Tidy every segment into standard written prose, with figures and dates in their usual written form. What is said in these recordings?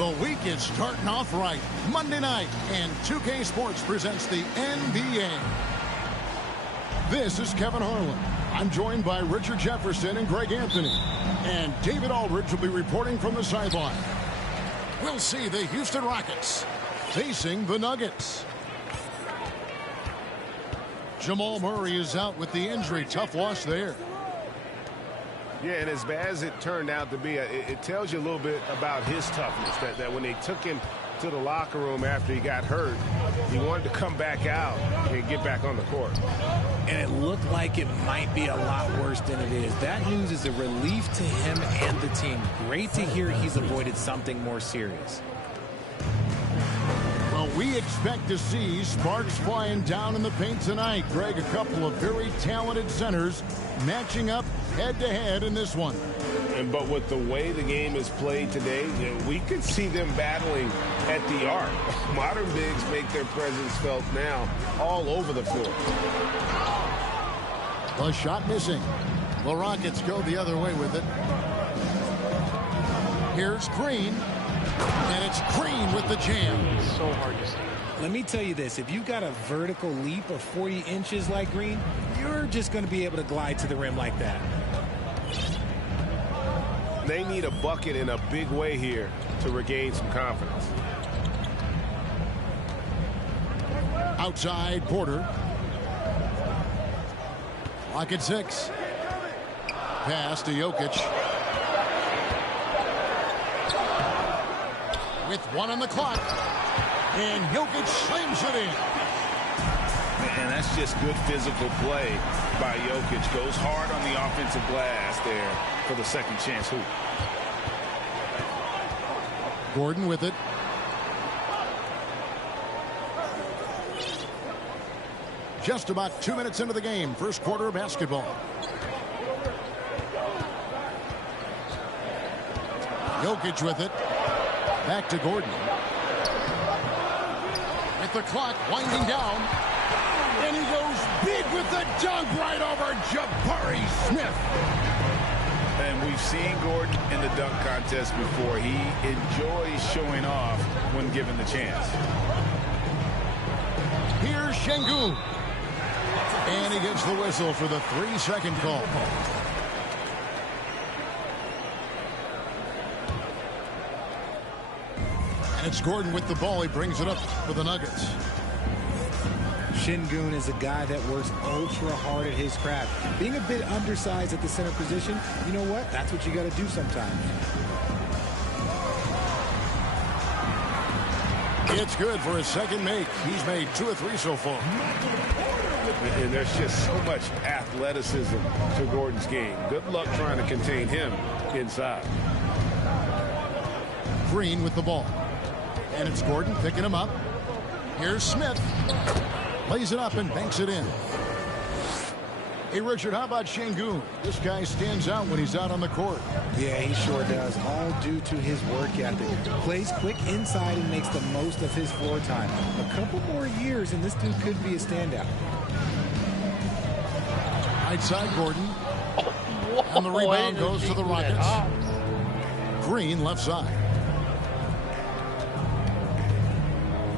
The week is starting off right. Monday night, and 2K Sports presents the NBA. This is Kevin Harlan. I'm joined by Richard Jefferson and Greg Anthony. And David Aldridge will be reporting from the sideline. We'll see the Houston Rockets facing the Nuggets. Jamal Murray is out with the injury. Tough loss there. Yeah, and as bad as it turned out to be, it tells you a little bit about his toughness, that when they took him to the locker room after he got hurt, he wanted to come back out and get back on the court. And it looked like it might be a lot worse than it is. That news is a relief to him and the team. Great to hear he's avoided something more serious. Well, we expect to see sparks flying down in the paint tonight. Greg, a couple of very talented centers matching up head-to-head in this one. But with the way the game is played today, we could see them battling at the arc. Modern bigs make their presence felt now all over the floor. The shot missing. The Rockets go the other way with it. Here's Green. And it's Green with the jam. It's so hard to see. Let me tell you this. If you've got a vertical leap of 40 inches like Green, you're just going to be able to glide to the rim like that. They need a bucket in a big way here to regain some confidence. Outside, Porter. Rocket 6. Pass to Jokic. With one on the clock. And Jokic slams it in. And that's just good physical play by Jokic. Goes hard on the offensive glass there for the second chance hoop. Gordon with it. Just about 2 minutes into the game. First quarter of basketball. Jokic with it. Back to Gordon. With the clock winding down. And he goes big with the dunk right over Jabari Smith. And we've seen Gordon in the dunk contest before. He enjoys showing off when given the chance. Here's Şengün. And he gets the whistle for the 3-second call. And it's Gordon with the ball. He brings it up for the Nuggets. Şengün is a guy that works ultra hard at his craft. Being a bit undersized at the center position, you know what? That's what you got to do sometimes. It's good for his second make. He's made 2 or 3 so far. And there's just so much athleticism to Gordon's game. Good luck trying to contain him inside. Green with the ball. And it's Gordon picking him up. Here's Smith. Lays it up and banks it in. Hey, Richard, how about Şengün? This guy stands out when he's out on the court. Yeah, he sure does. All due to his work ethic. Plays quick inside and makes the most of his floor time. A couple more years and this dude could be a standout. Right side, Gordon. And the rebound goes to the Rockets. Green left side.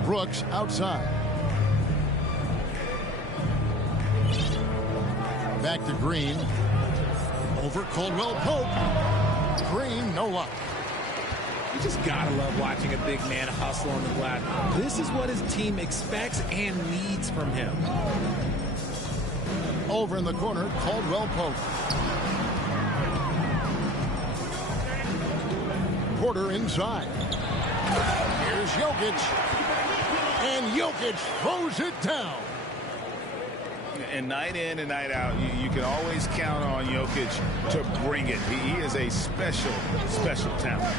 Brooks outside. Back to Green. Over Caldwell Pope. Green, no luck. You just gotta love watching a big man hustle on the glass. This is what his team expects and needs from him. Over in the corner, Caldwell Pope. Porter inside. Here's Jokic. And Jokic throws it down. And night in and night out, you can always count on Jokic to bring it. He is a special, special talent.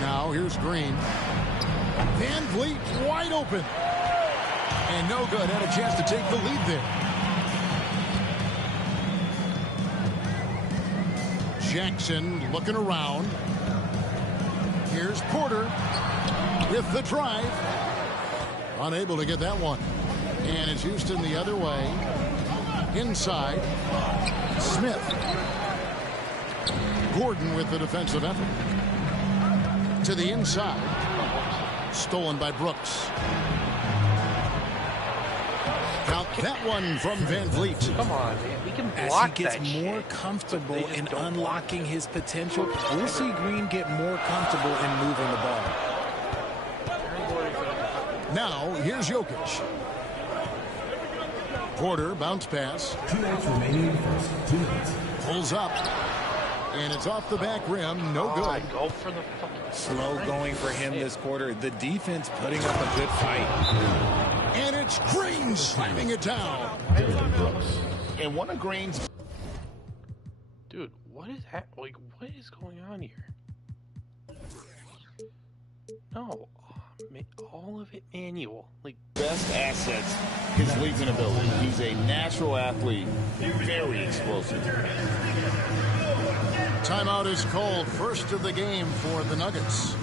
Now here's Green. Van Vliet wide open. And no good. Had a chance to take the lead there. Jackson looking around. Here's Porter with the drive. Unable to get that one. And it's Houston the other way. Inside. Smith. Gordon with the defensive effort. to the inside. Stolen by Brooks. Count that one from Van Vliet. Come on, man. We can As block he gets that more shit. comfortable They just in don't unlocking his potential, we'll see Green get more comfortable in moving the ball. Now, here's Jokic. Porter, bounce pass. 2 minutes remaining in the first. 2 minutes. Pulls up. And it's off the back rim. No good. Go for the fucking Slow going for him this quarter. The defense putting up a good fight. And it's Green slamming it down. And one of Green's. Dude, what is what is going on here? No, all of it manual. Like, Best assets, his leaping ability. He's a natural athlete, very explosive. Timeout is called. First of the game for the Nuggets.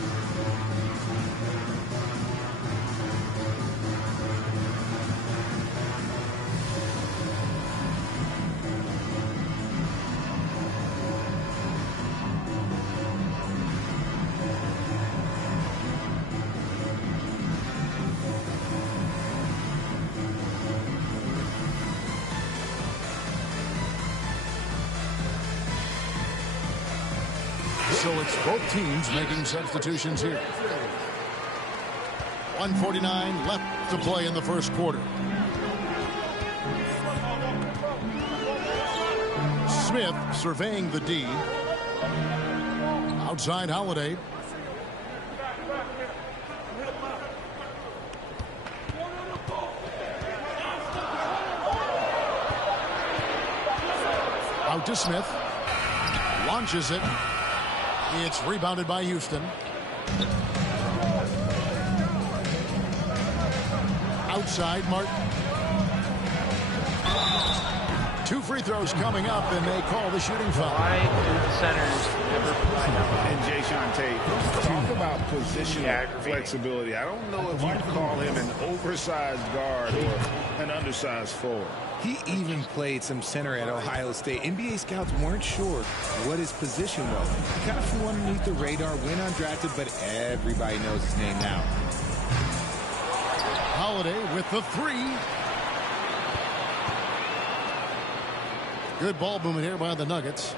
So it's both teams making substitutions here. 1:49 left to play in the first quarter. Smith surveying the D. Outside Holiday. Out to Smith. Launches it. It's rebounded by Houston. Outside, Martin. 2 free throws coming up, and they call the shooting foul. why do the centers never provide out? And Jason Tate, talk about positional flexibility. I don't know if you call him an oversized guard or an undersized forward. He even played some center at Ohio State. NBA scouts weren't sure what his position was. He kind of flew underneath the radar, went undrafted, but everybody knows his name now. Holiday with the 3. Good ball movement here by the Nuggets.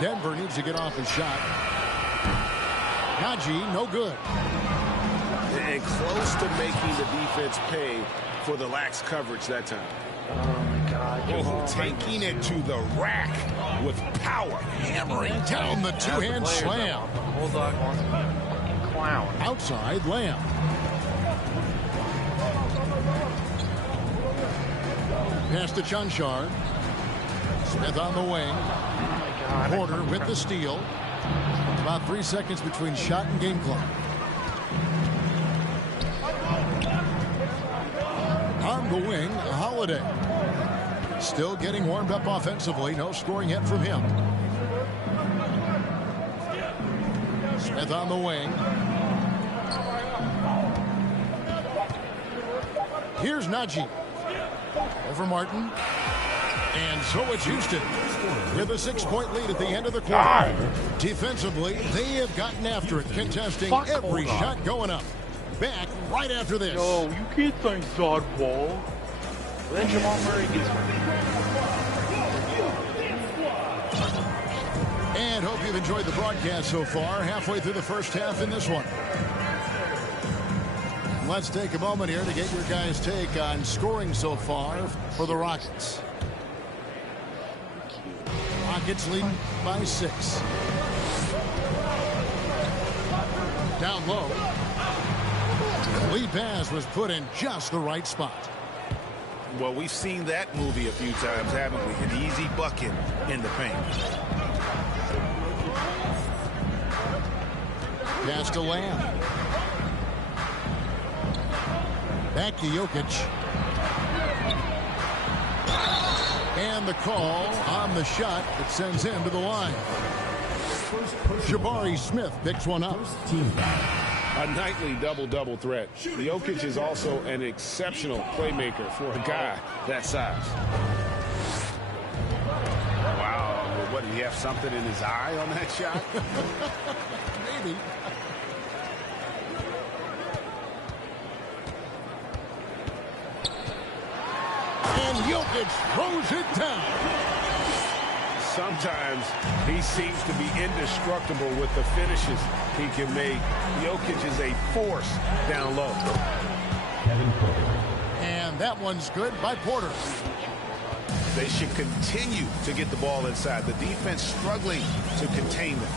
Denver needs to get off his shot. Najee, no good. And close to making the defense pay for the lax coverage that time. Oh my God! Oh, taking it to the rack with power, hammering Down the two-hand slam. Bulldog wants to be a fucking clown. Outside, Lamb. Pass to Chanchar. Smith on the wing. Oh my God! Porter with the steal. About 3 seconds between shot and game clock. On the wing, Holiday. Still getting warmed up offensively. No scoring yet from him. Smith on the wing. Here's Najee. Over Martin. And so it's Houston with a 6-point lead at the end of the quarter. Defensively, they have gotten after it, contesting every shot going up. Back right after this. No, you can't thank Zod Wall. Then Jamal Murray gets hurt. And hope you've enjoyed the broadcast so far. Halfway through the first half in this one. Let's take a moment here to get your guys' take on scoring so far for the Rockets. Rockets lead by 6. Down low. Lead pass was put in just the right spot. Well, we've seen that movie a few times, haven't we? An easy bucket in the paint. Pass to Lamb. Back to Jokic. And the call on the shot that sends him to the line. Jabari Smith picks one up. Team foul. A nightly double-double threat. Jokic is also an exceptional playmaker for a guy that size. Wow, What, did he have something in his eye on that shot? Maybe. And Jokic throws it down. Sometimes he seems to be indestructible with the finishes he can make. Jokic is a force down low. And that one's good by Porter. They should continue to get the ball inside. The defense struggling to contain them.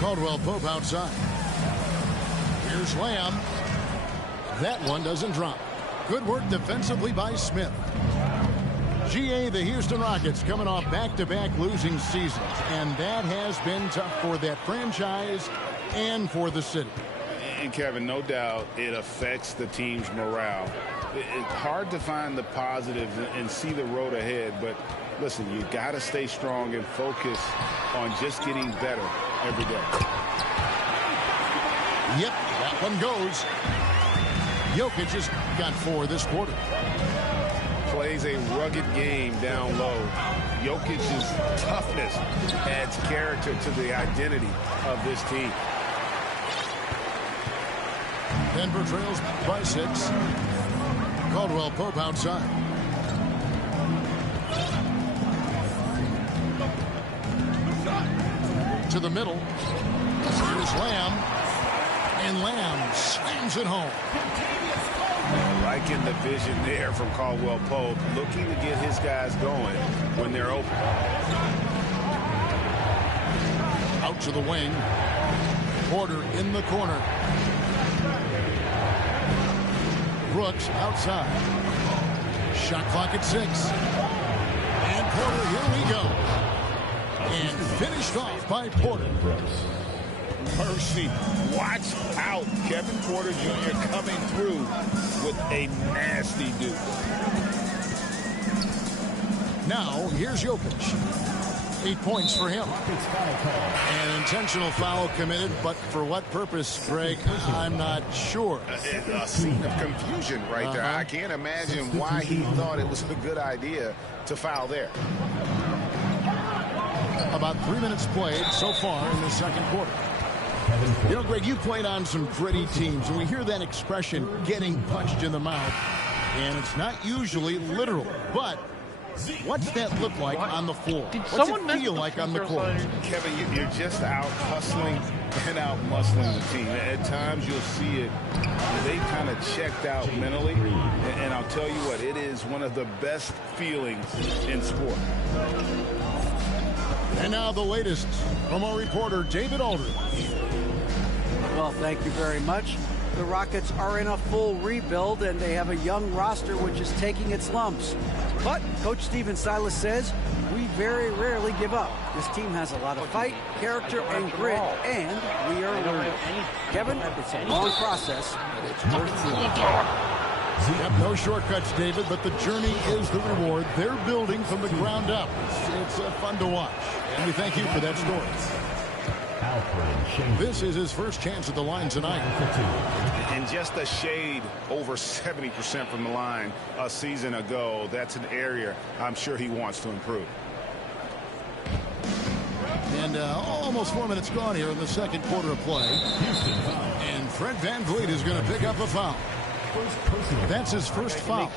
Caldwell Pope outside. Here's Lamb. That one doesn't drop. Good work defensively by Smith. GA, the Houston Rockets coming off back-to-back losing seasons, and that has been tough for that franchise and for the city. And Kevin, no doubt it affects the team's morale. It's hard to find the positives and see the road ahead, but listen, you got to stay strong and focus on just getting better every day. Yep, that one goes. Jokic just got 4 this quarter. Plays a rugged game down low. Jokic's toughness adds character to the identity of this team. Denver trails by 6. Caldwell Pope outside. To the middle. Here's Lamb. And Lamb slams it home. Liking the vision there from Caldwell Pope, looking to get his guys going when they're open. Out to the wing. Porter in the corner. Brooks outside. Shot clock at 6. And Porter, here we go. And finished off by Porter. Mercy. Watch out. Kevin Porter Jr. coming through with a nasty deuce. Now, here's Jokic. 8 points for him. An intentional foul committed, but for what purpose, Greg, I'm not sure. A scene of confusion right there. I can't imagine why he thought it was a good idea to foul there. About 3 minutes played so far in the second quarter. You know, Greg, you played on some gritty teams, and we hear that expression, getting punched in the mouth, and it's not usually literal, but what's that look like on the floor? What's it feel like on the court? Kevin, you're just out hustling and out muscling the team. At times you'll see it. They kind of checked out mentally, and I'll tell you what, it is one of the best feelings in sport. And now the latest from our reporter, David Aldridge. Well, thank you very much. The Rockets are in a full rebuild, and they have a young roster which is taking its lumps. But Coach Stephen Silas says, we very rarely give up. This team has a lot of fight, character, and grit, and we are learning. Kevin, it's a long process, but it's worth it. Yep, no shortcuts, David, but the journey is the reward. They're building from the ground up. It's fun to watch, and we thank you for that story. This is his first chance at the line tonight. And just a shade over 70% from the line a season ago. That's an area I'm sure he wants to improve. And almost 4 minutes gone here in the second quarter of play. And Fred VanVleet is going to pick up a foul. That's his first foul.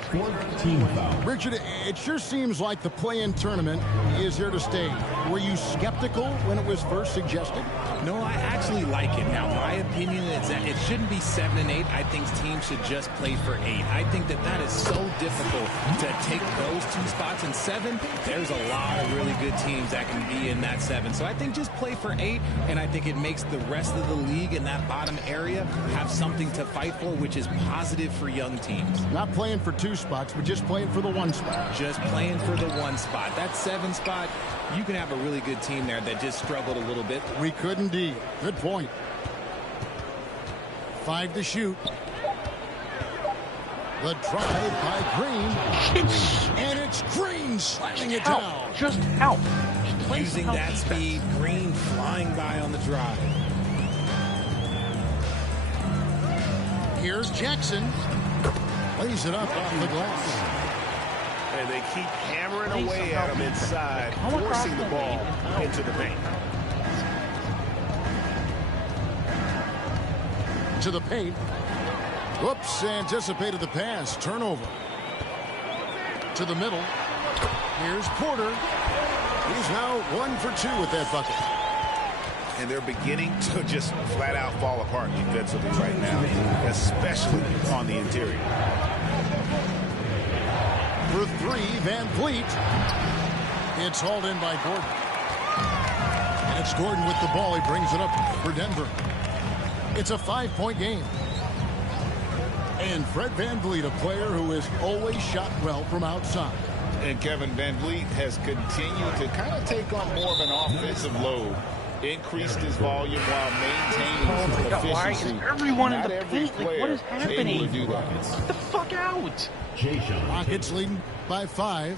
Richard, it sure seems like the play-in tournament is here to stay. Were you skeptical when it was first suggested? No, I actually like it. Now, my opinion is that it shouldn't be 7 and 8. I think teams should just play for 8. I think that is so difficult to take those 2 spots in 7. There's a lot of really good teams that can be in that 7. So I think just play for 8, and I think it makes the rest of the league in that bottom area have something to fight for, which is positive for young teams. Not playing for 2 spots, but just playing for the 1 spot. Just playing for the 1 spot. That 7 spot, you can have a really good team there that just struggled a little bit. We could indeed. Good point. 5 to shoot. The drive by Green. And it's Green slamming it down. Just out. Using that speed, Green flying by on the drive. Here's Jackson. Lays it up off the glass. And they keep hammering away at him inside, forcing the ball into the paint. To the paint. Whoops, anticipated the pass. Turnover. To the middle. Here's Porter. He's now 1 for 2 with that bucket. And they're beginning to just flat out fall apart defensively right now, especially on the interior. For 3, Van Vliet. It's hauled in by Gordon. And it's Gordon with the ball. He brings it up for Denver. It's a 5-point game. And Fred Van Vliet, a player who has always shot well from outside. And Kevin Van Vliet has continued to kind of take on more of an offensive load. Increased his volume while maintaining his efficiency. Why is everyone in the paint? Like, what is able happening? to do that. Get the fuck out! Rockets leading by 5.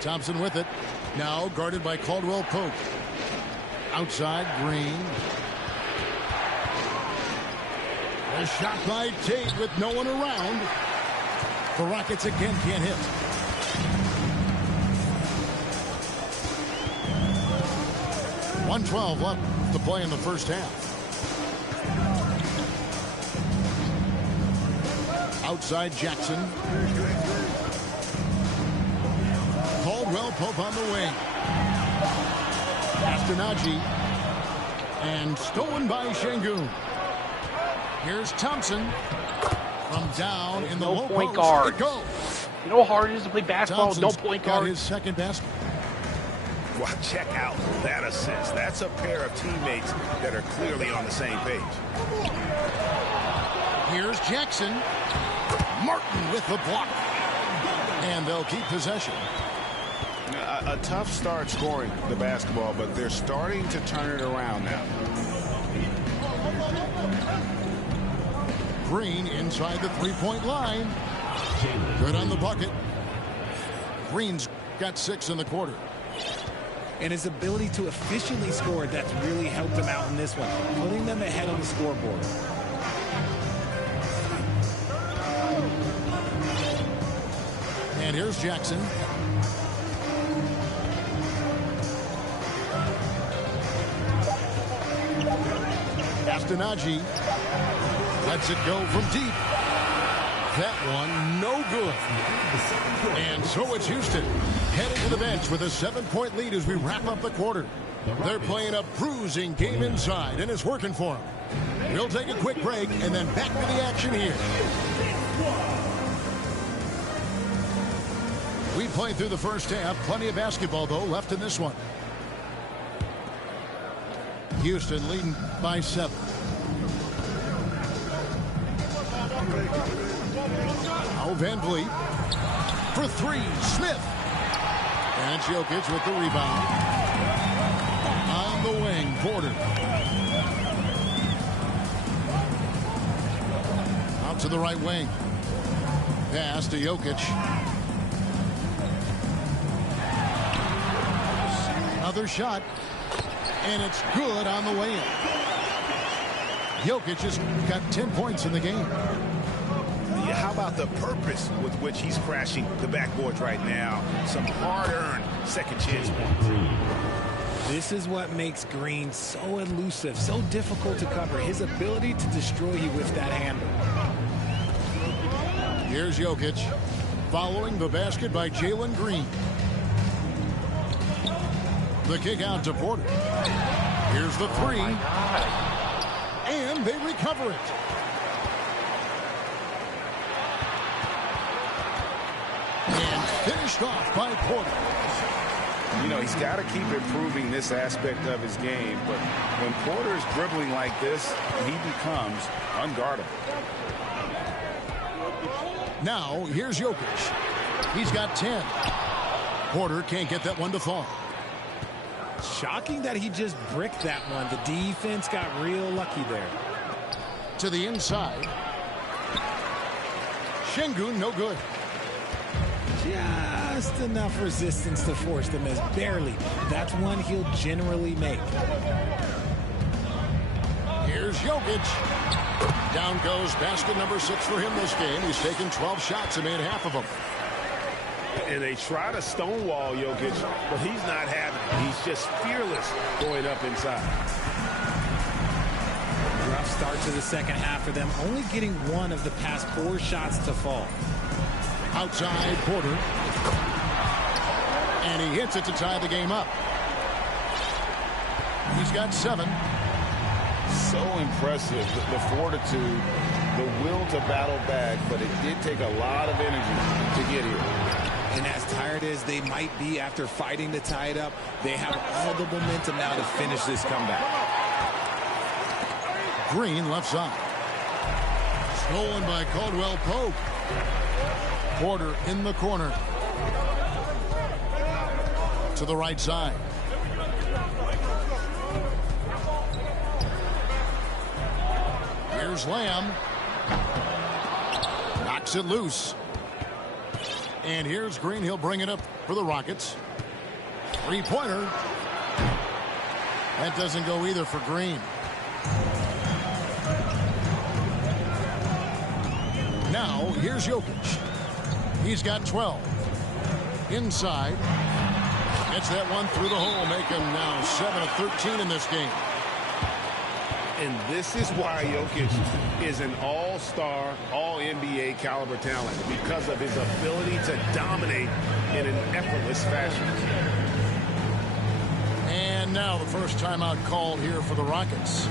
Thompson with it. Now guarded by Caldwell Pope. Outside, Green. A shot by Tate with no one around. The Rockets again can't hit. .112 left to play in the first half. Outside Jackson. Caldwell Pope on the wing. Astenaji. And stolen by Şengün. Here's Thompson. From down in the low point post. guard. It goes. You know how hard it is to play basketball with no Thompson's point got guard? his second basket. Well, check out that assist. That's a pair of teammates that are clearly on the same page. Here's Jackson. Martin with the block. And they'll keep possession. A tough start scoring the basketball, but they're starting to turn it around now. Green inside the three-point line. Good on the bucket. Green's got 6 in the quarter. And his ability to efficiently score, that's really helped him out in this one, putting them ahead on the scoreboard. And here's Jackson. Astenaji lets it go from deep. That one, no good. And so it's Houston heading to the bench with a 7-point lead as we wrap up the quarter. They're playing a bruising game inside, and it's working for them. We'll take a quick break and then back to the action here. We played through the first half. Plenty of basketball, though, left in this one. Houston leading by 7. Now Van Vliet for 3. Smith. And Jokic with the rebound. On the wing, Porter. Out to the right wing. Pass to Jokic. Another shot. And it's good on the way in. Jokic has got 10 points in the game. Yeah, how about the purpose with which he's crashing the backboards right now? Some hard-earned second chance points. This is what makes Green so elusive, so difficult to cover. His ability to destroy you with that handle. Here's Jokic. Following the basket by Jalen Green. The kick out to Porter. Here's the 3. And they recover it. And finished off by Porter. You know, he's got to keep improving this aspect of his game, but when Porter's dribbling like this, he becomes unguardable. Now, here's Jokic. He's got 10. Porter can't get that one to fall. Shocking that he just bricked that one. The defense got real lucky there. To the inside. Şengün, no good. Just enough resistance to force the miss. Barely. That's one he'll generally make. Here's Jokic. Down goes basket number 6 for him this game. He's taken 12 shots and made half of them. And they try to stonewall Jokic, but he's not having it. He's just fearless going up inside. Rough start to the second half for them, only getting 1 of the past 4 shots to fall. Outside Porter. And he hits it to tie the game up. He's got 7. So impressive, the fortitude, the will to battle back, but it did take a lot of energy to get here. And as tired as they might be after fighting to tie it up, they have all the momentum now to finish this comeback. Green left side. Stolen by Caldwell Pope. Porter in the corner. To the right side. Here's Lamb. Knocks it loose. And here's Green. He'll bring it up for the Rockets. 3-pointer. That doesn't go either for Green. Now, here's Jokic. He's got 12. Inside. Gets that one through the hole, making now 7 of 13 in this game. And this is why Jokic is an all-star, all-NBA caliber talent, because of his ability to dominate in an effortless fashion. And now the first timeout called here for the Rockets.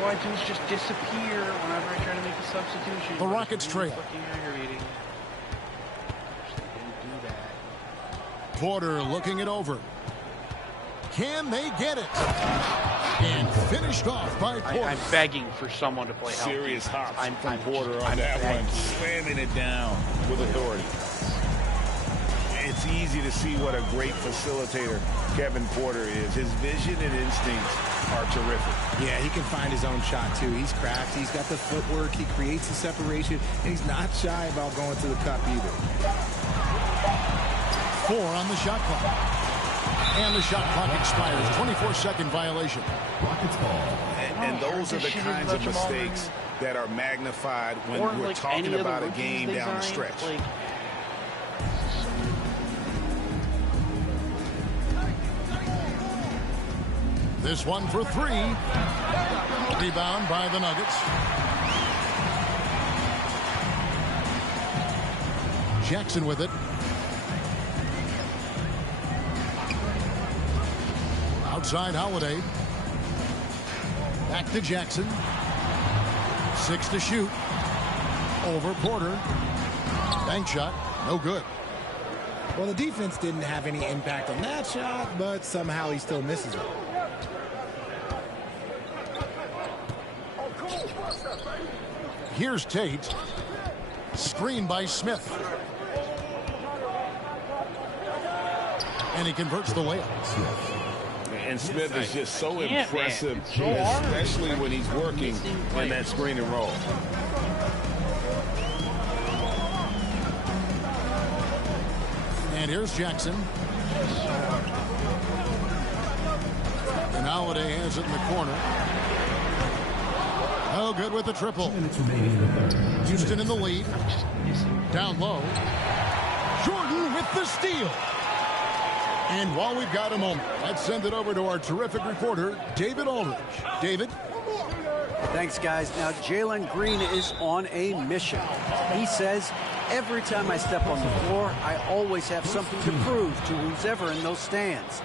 Why dudes just disappear whenever I try to make a substitution? The Rockets trail. Fucking aggravating. They didn't do that. Porter looking it over. Can they get it? And finished off by Porter. I'm begging for someone to play help. Serious hops from Porter on I'm that begging. one, slamming it down with authority. It's easy to see what a great facilitator Kevin Porter is. His vision and instincts are terrific. Yeah, he can find his own shot, too. He's crafty. He's got the footwork. He creates the separation. And he's not shy about going to the cup either. 4 on the shot clock. And the shot clock expires. 24-second violation. Rockets ball. And those are the kinds of mistakes that are magnified when Or we're like talking any about a other game rookies down the they stretch. signed, like, This one for 3. Rebound by the Nuggets. Jackson with it. Outside Holiday. Back to Jackson. 6 to shoot. Over Porter. Bank shot. No good. Well, the defense didn't have any impact on that shot, but somehow he still misses it. Here's Tate. Screen by Smith. And he converts the layup. And Smith is just so Yeah, impressive, man. It's so hard. especially when he's working in that screen and roll. And here's Jackson. And Holiday has it in the corner. Oh, good with the triple. 2 minutes remaining in the third. Houston in the lead. Down low. Jordan with the steal. And while we've got a moment, let's send it over to our terrific reporter, David Aldridge. David? Thanks, guys. Now, Jalen Green is on a mission. He says, every time I step on the floor, I always have something to prove to who's ever in those stands.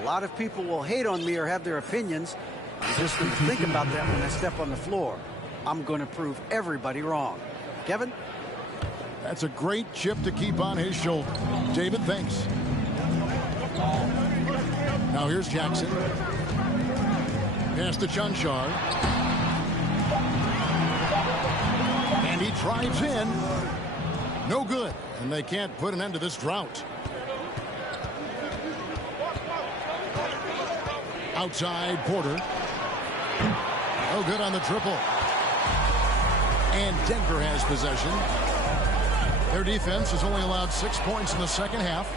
A lot of people will hate on me or have their opinions. I'm just going to think about that when I step on the floor. I'm going to prove everybody wrong. Kevin? That's a great chip to keep on his shoulder. David, thanks. Now here's Jackson. Pass to Chunchar. And he drives in. No good. And they can't put an end to this drought. Outside, Porter. No good on the triple. And Denver has possession. Their defense has only allowed 6 points in the second half.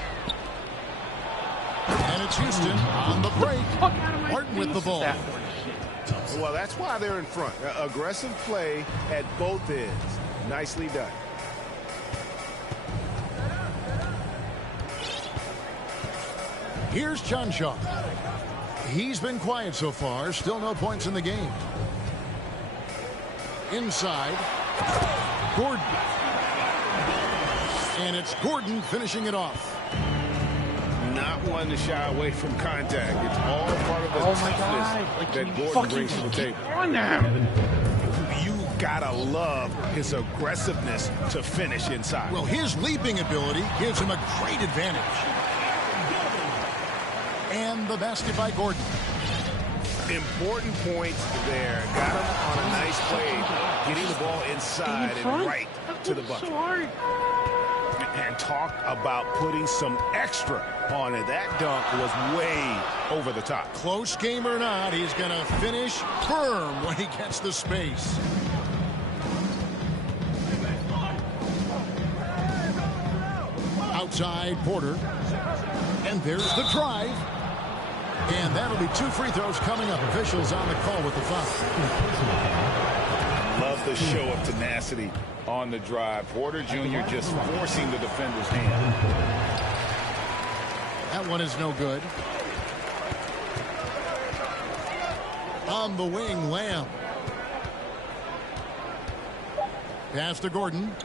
And it's Houston on the break. Martin with the ball. Well, that's why they're in front. Aggressive play at both ends. Nicely done. Here's Chunchar. He's been quiet so far. Still no points in the game. Inside. Gordon. And it's Gordon finishing it off. Not one to shy away from contact. It's all part of the toughness that Gordon brings to the table. You gotta love his aggressiveness to finish inside. Well, his leaping ability gives him a great advantage. And the basket by Gordon. Important points there. Got him on a nice play, getting the ball inside and right to the bucket. And talk about putting some extra on it. That dunk was way over the top. Close game or not, he's going to finish firm when he gets the space. Outside, Porter. And there's the drive. And that'll be 2 free throws coming up. Officials on the call with the foul. Love the show of tenacity on the drive. Porter Jr. just forcing the defender's hand. That one is no good. On the wing, Lamb. Pass to Gordon.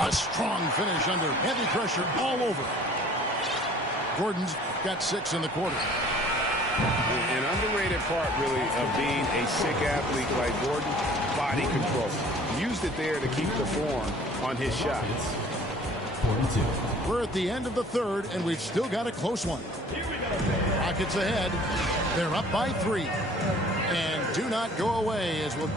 A strong finish under heavy pressure all over. Gordon's got 6 in the quarter. An underrated part, really, of being a sick athlete like Gordon, body control. Used it there to keep the form on his shots. 42. We're at the end of the third, and we've still got a close one. Rockets ahead. They're up by 3. And do not go away as we'll...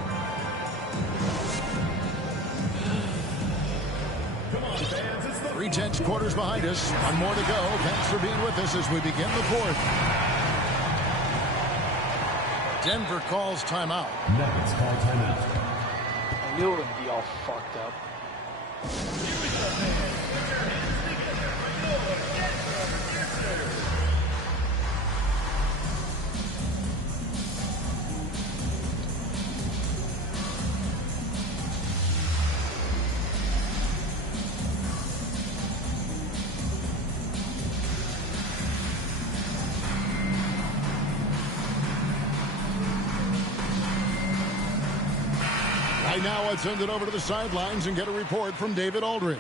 3 tenths quarters behind us. 1 more to go. Thanks for being with us as we begin the fourth. Denver calls timeout. Nuggets call timeout. I knew it would be all fucked up. Right now, I'll send it over to the sidelines and get a report from David Aldridge.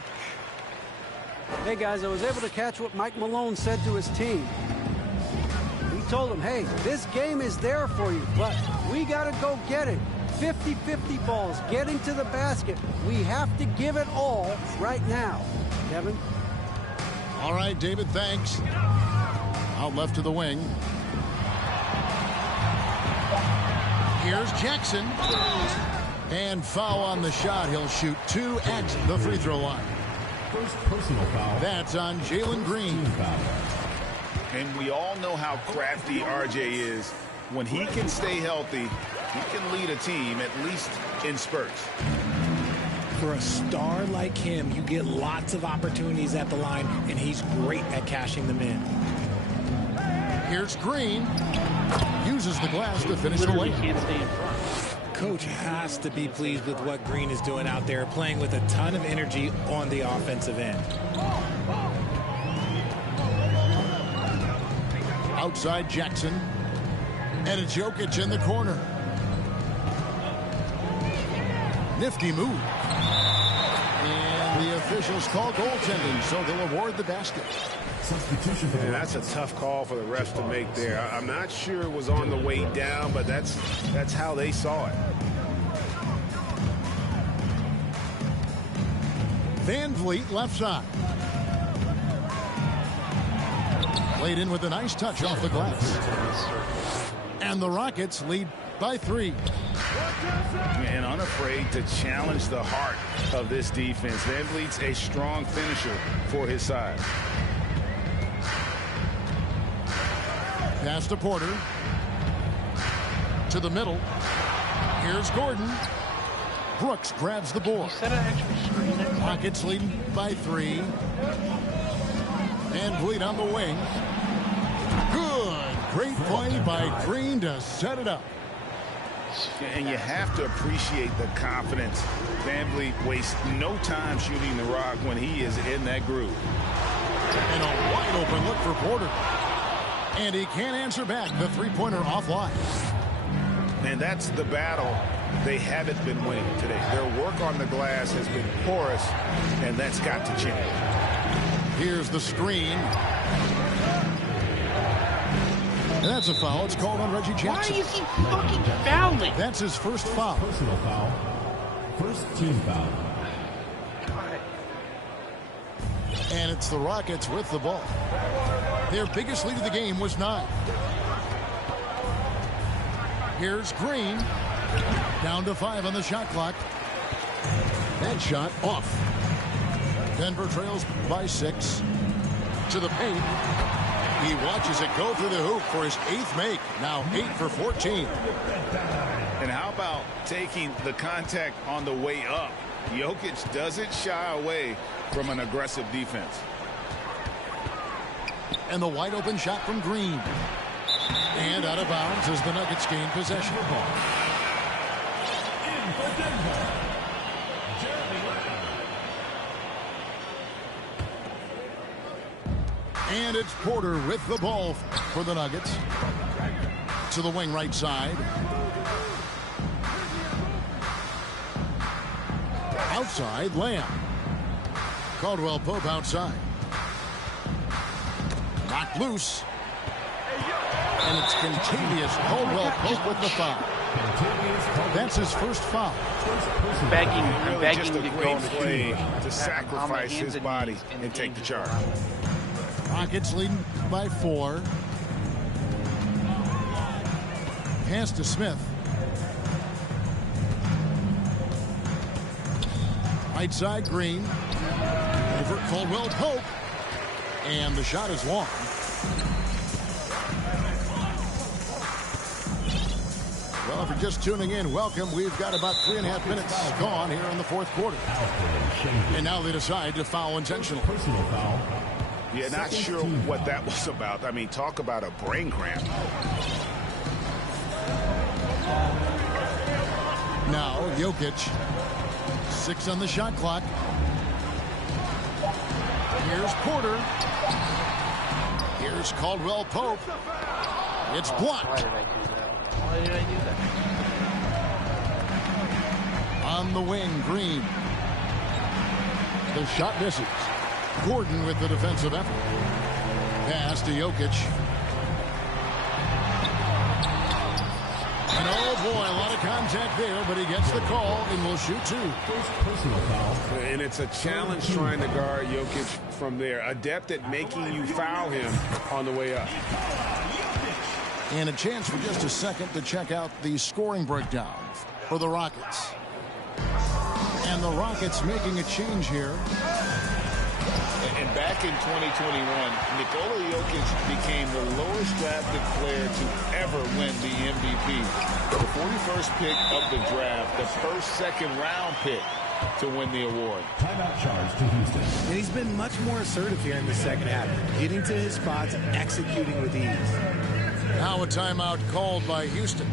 Hey, guys, I was able to catch what Mike Malone said to his team. He told them, hey, this game is there for you, but we got to go get it. 50-50 balls, getting to the basket. We have to give it all right now. Kevin? All right, David, thanks. Out left to the wing. Here's Jackson. And foul on the shot. He'll shoot 2 at the free throw line. First personal foul. That's on Jalen Green. And we all know how crafty RJ is. When he can stay healthy, he can lead a team, at least in spurts. For a star like him, you get lots of opportunities at the line, and he's great at cashing them in. Here's Green. Uses the glass to finish the Literally layup. can't stay in front. Coach has to be pleased with what Green is doing out there, playing with a ton of energy on the offensive end. Outside Jackson. And it's Jokic in the corner. Nifty move. And the officials call goaltending, so they'll award the basket. Substitution for the And that's a tough call for the refs to make there. I'm not sure it was on the way down, but that's how they saw it. Van Vliet left side. Played in with a nice touch off the glass. And the Rockets lead by 3. And unafraid to challenge the heart of this defense. VanVleet's a strong finisher for his side. Pass to Porter. To the middle. Here's Gordon. Brooks grabs the board. Set an extra screen next time. Rockets leading by 3. VanVleet on the wing. Good. Great play by Green to set it up. And you have to appreciate the confidence. VanVleet wastes no time shooting the rock when he is in that groove. And a wide open look for Porter. And he can't answer back. The three-pointer offline. And that's the battle they haven't been winning today. Their work on the glass has been porous, and that's got to change. Here's the screen. And that's a foul. It's called on Reggie Jackson. Why is he fucking fouling? That's his first foul. Personal foul. First team foul. And it's the Rockets with the ball. Their biggest lead of the game was 9. Here's Green. Down to 5 on the shot clock. That shot off. Denver trails by 6. To the paint. He watches it go through the hoop for his 8th make. Now 8 for 14. And how about taking the contact on the way up? Jokic doesn't shy away from an aggressive defense. And the wide open shot from Green. And out of bounds as the Nuggets gain possession. And it's Porter with the ball for the Nuggets. To the wing right side. Outside, Lamb. Caldwell Pope outside. Knocked loose. And it's Contavious Caldwell Pope with the foul. That's his first foul. I'm begging Just a to go great in the play shoot. to On my sacrifice hands his and body knees, and take the game charge. just Rockets leading by 4. Pass to Smith. Right side, Green. Over Caldwell Pope. And the shot is long. Well, if you're just tuning in, welcome. We've got about 3.5 minutes gone here in the fourth quarter. And now they decide to foul intentionally. Personal foul. Yeah, not sure what that was about. I mean, talk about a brain cramp. Now, Jokic. 6 on the shot clock. Here's Porter. Here's Caldwell Pope. It's Why blocked. did I do that? Why did I do that? On the wing, Green. The shot misses. Gordon with the defensive effort. Pass to Jokic. And oh boy, a lot of contact there, but he gets the call and will shoot 2. First personal foul. And it's a challenge trying to guard Jokic from there. Adept at making you foul him on the way up. And a chance for just a second to check out the scoring breakdown for the Rockets. And the Rockets making a change here. And back in 2021, Nikola Jokic became the lowest drafted player to ever win the MVP. The 41st pick of the draft, the first second-round pick to win the award. Timeout charge to Houston. And he's been much more assertive here in the second half, getting to his spots, executing with ease. Now a timeout called by Houston.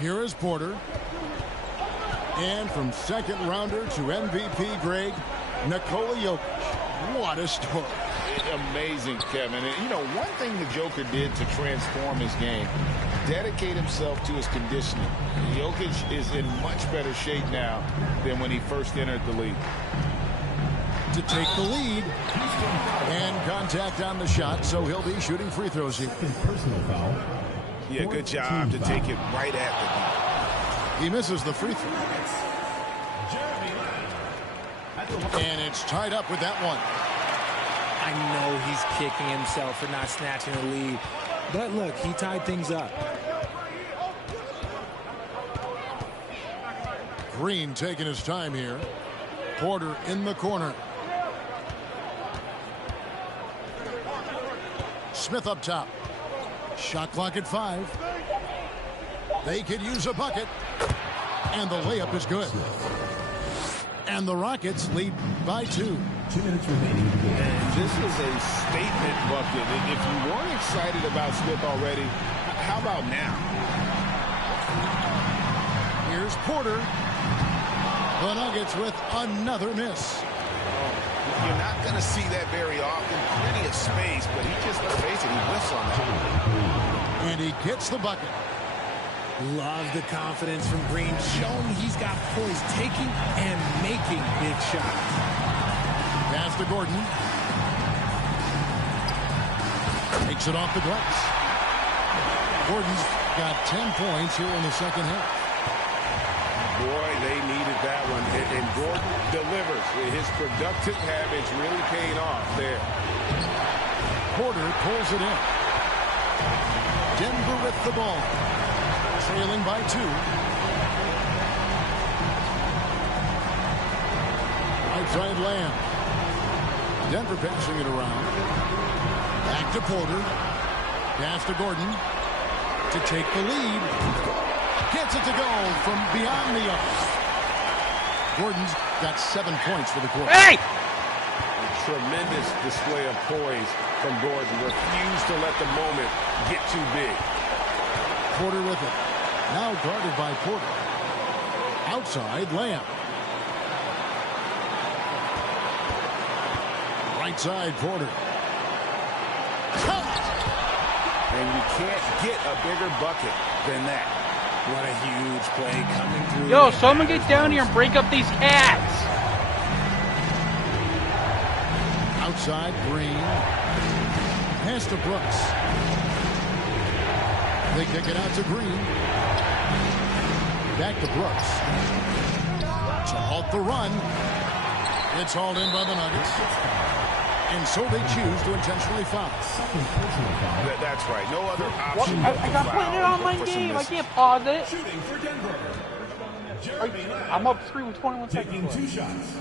Here is Porter. And from second rounder to MVP Greg, Nikola Jokic. What a story. Amazing, Kevin. And, you know, one thing the Joker did to transform his game, dedicate himself to his conditioning. Jokic is in much better shape now than when he first entered the league. To take the lead. And contact on the shot, so he'll be shooting free throws here. Personal foul. Yeah, good job to take it right at the He misses the free throw. And it's tied up with that one. I know he's kicking himself for not snatching the lead. But look, he tied things up. Green taking his time here. Porter in the corner. Smith up top. Shot clock at 5. They could use a bucket. And the layup is good. And the Rockets lead by 2. 2 minutes remaining. And this is a statement bucket. If you weren't excited about Smith already, how about now? Here's Porter. The Nuggets with another miss. You're not going to see that very often. Plenty of space, but he just, let's face it, he whiffs on that. And he gets the bucket. Love the confidence from Green, showing he's got poise, taking and making big shots. Pass to Gordon. Takes it off the glass. Gordon's got 10 points here in the second half. Boy, they needed that one. And Gordon delivers. His productive habits really paying off there. Porter pulls it in. Denver with the ball. Trailing by 2. Right side Lamb. Denver passing it around. Back to Porter. Pass to Gordon to take the lead. Gets it to go from beyond the arc. Gordon's got 7 points for the quarter. Hey! A tremendous display of poise from Gordon. Refused to let the moment get too big. Porter with it. Now guarded by Porter. Outside Lamb. Right side Porter. And you can't get a bigger bucket than that. What a huge play coming through. Yo, someone get down here and break up these cats. Outside Green. Pass to Brooks. They kick it out to Green. Back to Brooks. To halt the run. It's hauled in by the Nuggets. And so they choose to intentionally foul. That's right. No other What? option. I got playing it on my game. I can't pause it. Shooting for Denver. I'm up 3 with 21 Taking seconds. 2 shots.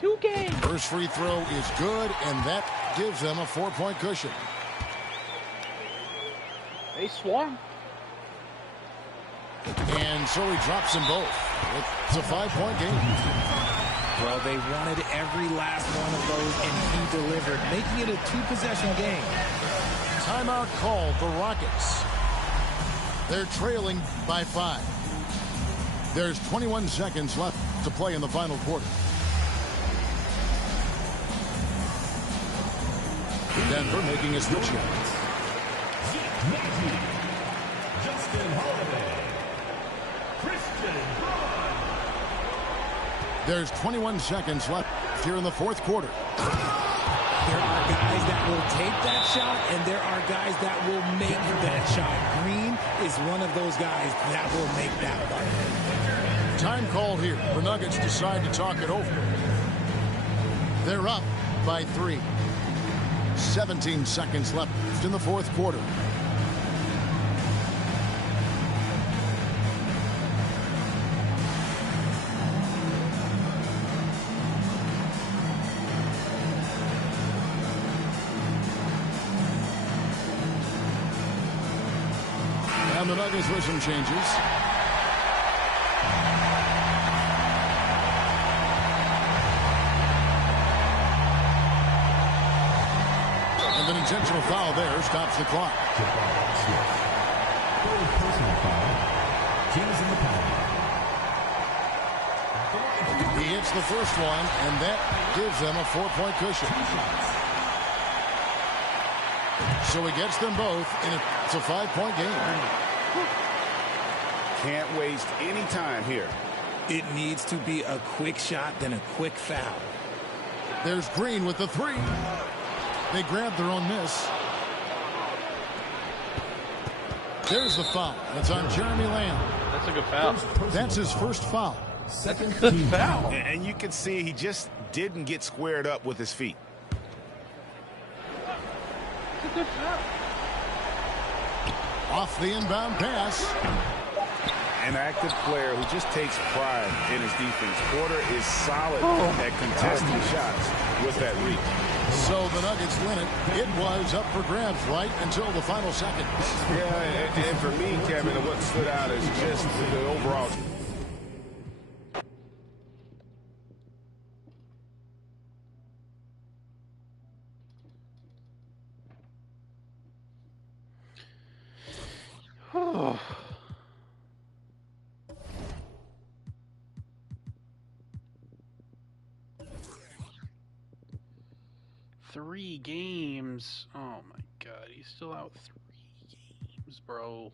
2 games. First free throw is good, and that gives them a 4-point cushion. They swung. And so he drops them both. It's a 5-point game. Well, they wanted every last one of those, and he delivered, making it a 2-possession game. Timeout called the Rockets. They're trailing by 5. There's 21 seconds left to play in the final quarter. Denver making a switch here. Justin Holiday. Christian Braun. There's 21 seconds left here in the fourth quarter. There are guys that will take that shot, and there are guys that will make that shot. Green is one of those guys that will make that one. Time called here. The Nuggets decide to talk it over. They're up by 3. 17 seconds left in the fourth quarter. And the Nuggets with some changes. And an intentional foul there stops the clock. Third personal foul. Teams in the penalty. He hits the first one, and that gives them a 4-point cushion. So he gets them both, and it's a 5-point game. Can't waste any time here. It needs to be a quick shot, then a quick foul. There's Green with the 3. They grab their own miss. There's the foul. It's on Jeremy Lamb. That's a good foul. That's his first foul. Second Good team foul. And you can see he just didn't get squared up with his feet. That's a good foul. Off the inbound pass. An active player who just takes pride in his defense. Porter is solid at contesting shots with that reach. So the Nuggets win it. It was up for grabs right until the final second. Yeah, and for me, Kevin, what stood out is just the overall. Oh. 3 games. Oh my god, he's still out 3 games, bro.